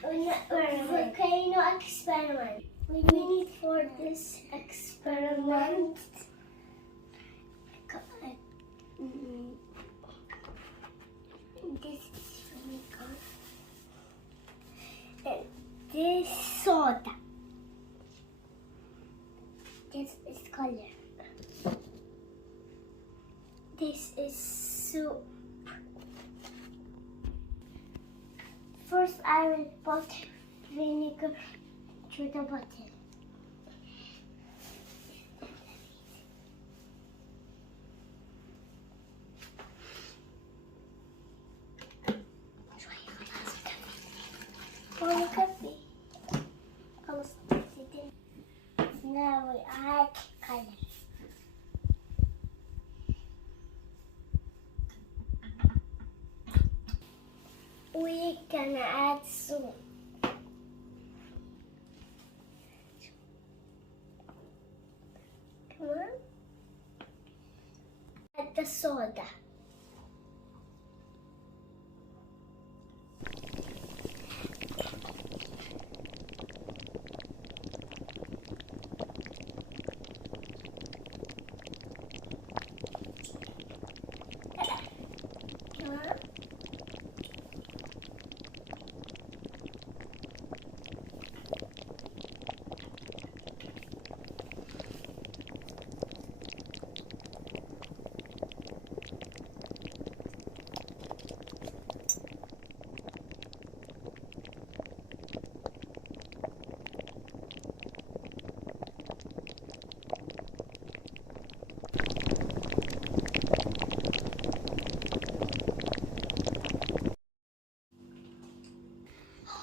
volcano experiment. We need for this experiment this is vinegar and this soda. This is color. This is soup. First, I will put vinegar to the bottle. Now we add color. We can add soup. Come on. Add the soda.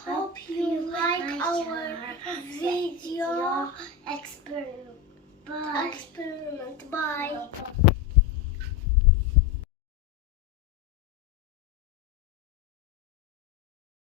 Hope you like our video experiment. Bye.